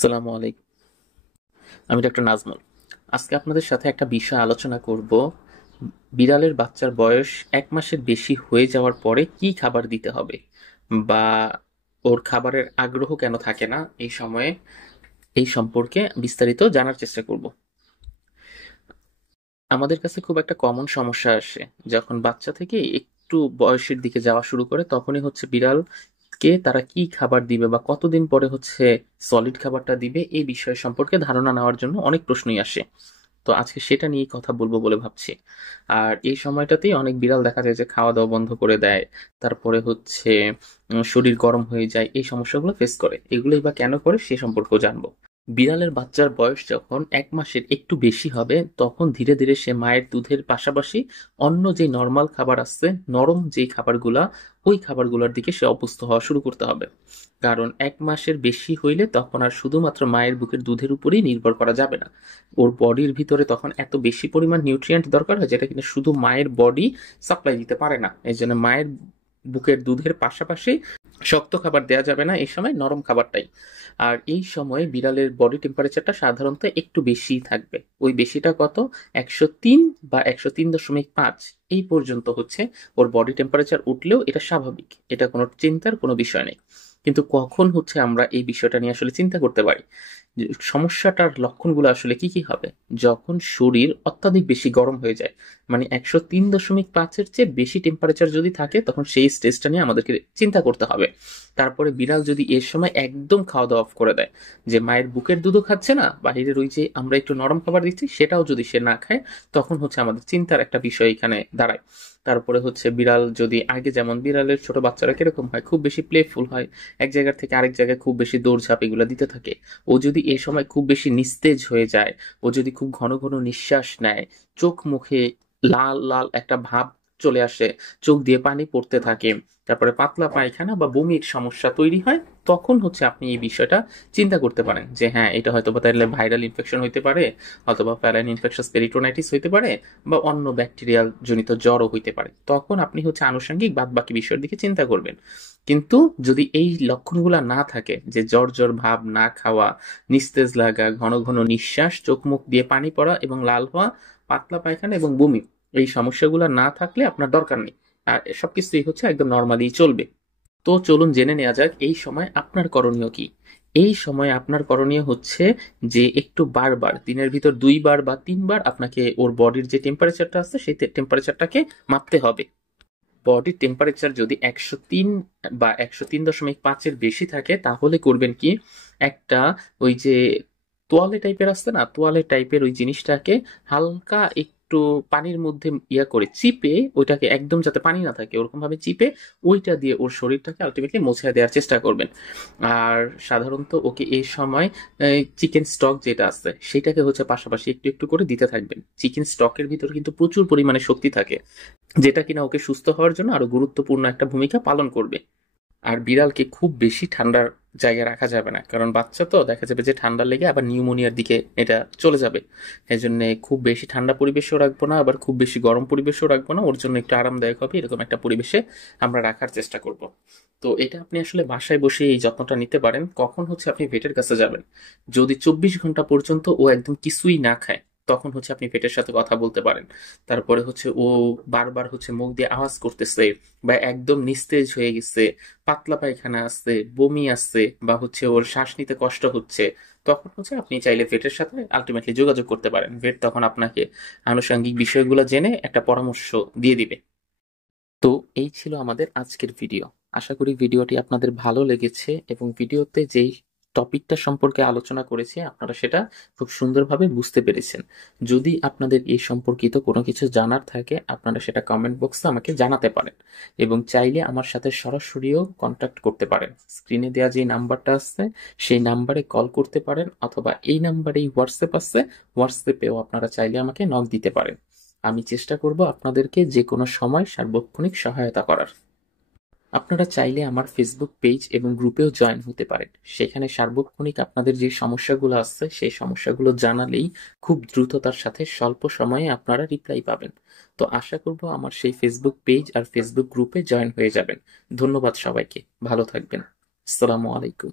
আসসালামু আলাইকুম। আমি ডক্টর নাজমুল। আজকে আপনাদের সাথে একটা বিষয় আলোচনা করব। বিড়ালের বাচ্চার বয়স ১ মাসের বেশি হয়ে যাওয়ার পরে কি খাবার দিতে হবে, বা ওর খাবারের আগ্রহ কেন থাকে না এই সময়ে, এই সম্পর্কে বিস্তারিত জানার চেষ্টা করব। আমাদের কাছে খুব একটা কমন সমস্যা আসে যখন বাচ্চা থেকে একটু বয়সের দিকে যাওয়া শুরু করে, তখনই হচ্ছে বিড়ালকে তারা কি খাবার দিবে বা কতদিন পরে হচ্ছে সলিড খাবারটা দিবে এই বিষয় সম্পর্কে ধারণা নেওয়ার জন্য অনেক প্রশ্নই আসে। তো আজকে সেটা নিয়ে কথা বলবো বলে ভাবছি। আর এই সময়টাতেই অনেক বিড়াল দেখা যায় যে খাওয়া দাওয়া বন্ধ করে দেয়, তারপরে হচ্ছে শরীর গরম হয়ে যায়, এই সমস্যাগুলো ফেস করে। এগুলোই বা কেন করে সে সম্পর্কেও জানবো। বিড়ালের বাচ্চার বয়স যখন ১ মাসের একটু বেশি হবে, তখন ধীরে ধীরে সে মায়ের দুধের পাশাপাশি অন্য যে নরমাল খাবার আছে, নরম যেই খাবারগুলা, ওই খাবারগুলোর দিকে সে অভ্যস্ত হওয়া শুরু করতে হবে। কারণ ১ মাসের বেশি হইলে তখন আর শুধুমাত্র মায়ের বুকের দুধের উপরেই নির্ভর করা যাবে না। ওর বডির ভিতরে তখন এত বেশি পরিমাণ নিউট্রিয়েন্ট দরকার হয় যেটা কিন্তু শুধু মায়ের বডি সাপ্লাই দিতে পারে না। এই জন্য মায়ের বুকের দুধের পাশাপাশি শক্ত খাবার দেওয়া যাবে না, এই সময় নরম খাবারটাই। আর এই সময়ে বিড়ালের বডি টেম্পারেচারটা সাধারণত একটু বেশিই থাকবে। ওই বেশিটা কত, ১০৩ বা ১০৩.৫ এই পর্যন্ত হচ্ছে ওর বডি টেম্পারেচার উঠলেও এটা স্বাভাবিক, এটা কোনো চিন্তার কোনো বিষয় নেই। কিন্তু কখন হচ্ছে আমরা এই বিষয়টা নিয়ে আসলে চিন্তা করতে পারি যে সমস্যাটার লক্ষণগুলো আসলে কি কি হবে, যখন শরীর অত্যাধিক বেশি গরম হয়ে যায়, মানে ১০৩.৫-এর চেয়ে বেশি টেম্পারেচার যদি থাকে, তখন সেই স্টেজটা নিয়ে আমাদেরকে চিন্তা করতে হবে। তারপরে বিড়াল যদি এর সময় একদম খাওয়া দাওয়া অফ করে দেয়, যে মায়ের বুকের দুধও খাচ্ছে না, বাহিরের ওই যে আমরা একটু নরম খাবার দিচ্ছি সেটাও যদি সে না খায়, তখন হচ্ছে আমাদের চিন্তার একটা বিষয় এখানে দাঁড়ায়। তারপরে হচ্ছে বিড়াল যদি আগে যেমন, বিড়ালের ছোট বাচ্চারা কিরকম হয়, খুব বেশি প্লেফুল হয়, এক জায়গা থেকে আরেক জায়গায় খুব বেশি দৌড়ঝাঁপ এগুলো দিতে থাকে। ও যদি এই সময় খুব বেশি নিস্তেজ হয়ে যায়, ও যদি খুব ঘন ঘন নিঃশ্বাস নেয়, চোখ মুখে লাল লাল একটা ভাব চলে আসে, চোখ দিয়ে পানি পড়তে থাকে, তারপরে পাতলা পায়খানা বা বমির সমস্যা তৈরি হয়, তখন হচ্ছে আপনি এই বিষয়টা চিন্তা করতে পারেন যে হ্যাঁ, এটা হয়তো বা তাহলে ভাইরাল ইনফেকশন হইতে পারে, অথবা প্যারাইন ইনফেকশাস পেরিটোনাইটিস হইতে পারে, বা অন্য ব্যাকটেরিয়াল জনিত জ্বরও হইতে পারে। তখন আপনি হচ্ছে আনুষঙ্গিক বাদ বাকি বিষয়ের দিকে চিন্তা করবেন। কিন্তু যদি এই লক্ষণগুলা না থাকে, যে জ্বর জ্বর ভাব, না খাওয়া, নিস্তেজ লাগা, ঘন ঘন নিঃশ্বাস, চোখ মুখ দিয়ে পানি পড়া এবং লাল হওয়া, পাতলা পায়খানা এবং বমি, এই সমস্যাগুলো না থাকলে আপনার দরকার নেই। আর সবকিছুই হচ্ছে একদম নর্মালি চলবে। তো চলুন জেনে নেওয়া যাক এই সময় আপনার করণীয় কি। এই সময় আপনার করণীয় হচ্ছে যে একটু বারবার, দিনের ভিতর ২ বার বা ৩ বার আপনাকে ওর বডির যে টেম্পারেচারটা আছে সেই টেম্পারেচারটাকে মাপতে হবে। বডির টেম্পারেচার যদি ১০৩ বা ১০৩.৫ এর বেশি থাকে, তাহলে করবেন কি, একটা ওই যে তোয়ালে টাইপের আসছে না, তোয়ালে টাইপের ওই জিনিসটাকে হালকা একটু পানির মধ্যে ইয়া করে চিপে, ওইটাকে একদম যাতে পানি না থাকে ওরকম ভাবে চিপে, ওইটা দিয়ে ওর শরীরটাকে আলটিমেটলি মোছায় দেওয়ার চেষ্টা করবেন। আর সাধারণত ওকে এই সময় চিকেন স্টক যেটা আছে সেটাকে হচ্ছে পাশাপাশি একটু একটু করে দিতে থাকবেন। চিকেন স্টকের ভিতর কিন্তু প্রচুর পরিমাণে শক্তি থাকে, যেটা কিনা ওকে সুস্থ হওয়ার জন্য আরো গুরুত্বপূর্ণ একটা ভূমিকা পালন করবে। আর বিড়ালকে খুব বেশি ঠান্ডার জায়গায় রাখা যাবে না, কারণ বাচ্চা তো দেখা যাবে যে ঠান্ডা লেগে আবার নিউমোনিয়ার দিকে এটা চলে যাবে। এই জন্য খুব বেশি ঠান্ডা পরিবেশেও রাখবো না, আবার খুব বেশি গরম পরিবেশেও রাখবো না, ওর জন্য একটু আরামদায়ক হবে এরকম একটা পরিবেশে আমরা রাখার চেষ্টা করব। তো এটা আপনি আসলে বাসায় বসে এই যত্নটা নিতে পারেন। কখন হচ্ছে আপনি ভেটের কাছে যাবেন, যদি ২৪ ঘন্টা পর্যন্ত ও একদম কিছুই না খায়, তখন হচ্ছে আপনি ভেটের সাথে কথা বলতে পারেন। তারপরে হচ্ছে ও বারবার হচ্ছে মুখ দিয়ে আওয়াজ করতেছে, বা একদম নিস্তেজ হয়ে গেছে, পাতলা পায়খানা আসছে, বমি আসছে, বা হচ্ছে ওর শ্বাস নিতে কষ্ট হচ্ছে, তখন হচ্ছে আপনি চাইলে ভেটের সাথে আলটিমেটলি যোগাযোগ করতে পারেন। ভেট তখন আপনাকে আনুষঙ্গিক বিষয়গুলো জেনে একটা পরামর্শ দিয়ে দিবে। তো এই ছিল আমাদের আজকের ভিডিও। আশা করি ভিডিওটি আপনাদের ভালো লেগেছে এবং ভিডিওতে যেই টপিকটা সম্পর্কে আলোচনা করেছি আপনারা সেটা খুব সুন্দরভাবে বুঝতে পেরেছেন। যদি আপনাদের এই সম্পর্কিত কোনো কিছু জানার থাকে, আপনারা সেটা কমেন্ট বক্সে আমাকে জানাতে পারেন, এবং চাইলে আমার সাথে সরাসরিও কন্ট্যাক্ট করতে পারেন। স্ক্রিনে দেওয়া যে নাম্বারটা আছে সেই নাম্বারে কল করতে পারেন, অথবা এই নাম্বারেই হোয়াটসঅ্যাপ আছে, হোয়াটসঅ্যাপেও আপনারা চাইলে আমাকে নক দিতে পারেন। আমি চেষ্টা করব আপনাদেরকে যে কোনো সময় সার্বক্ষণিক সহায়তা করার। আপনারা চাইলে আমার ফেসবুক পেজ এবং গ্রুপেও জয়েন হতে পারেন। সেখানে সার্বক্ষণিক আপনাদের যে সমস্যাগুলো আছে সেই সমস্যাগুলো জানালেই খুব দ্রুততার সাথে স্বল্প সময়ে আপনারা রিপ্লাই পাবেন। তো আশা করব আমার সেই ফেসবুক পেজ আর ফেসবুক গ্রুপে জয়েন হয়ে যাবেন। ধন্যবাদ সবাইকে, ভালো থাকবেন। আসসালামু আলাইকুম।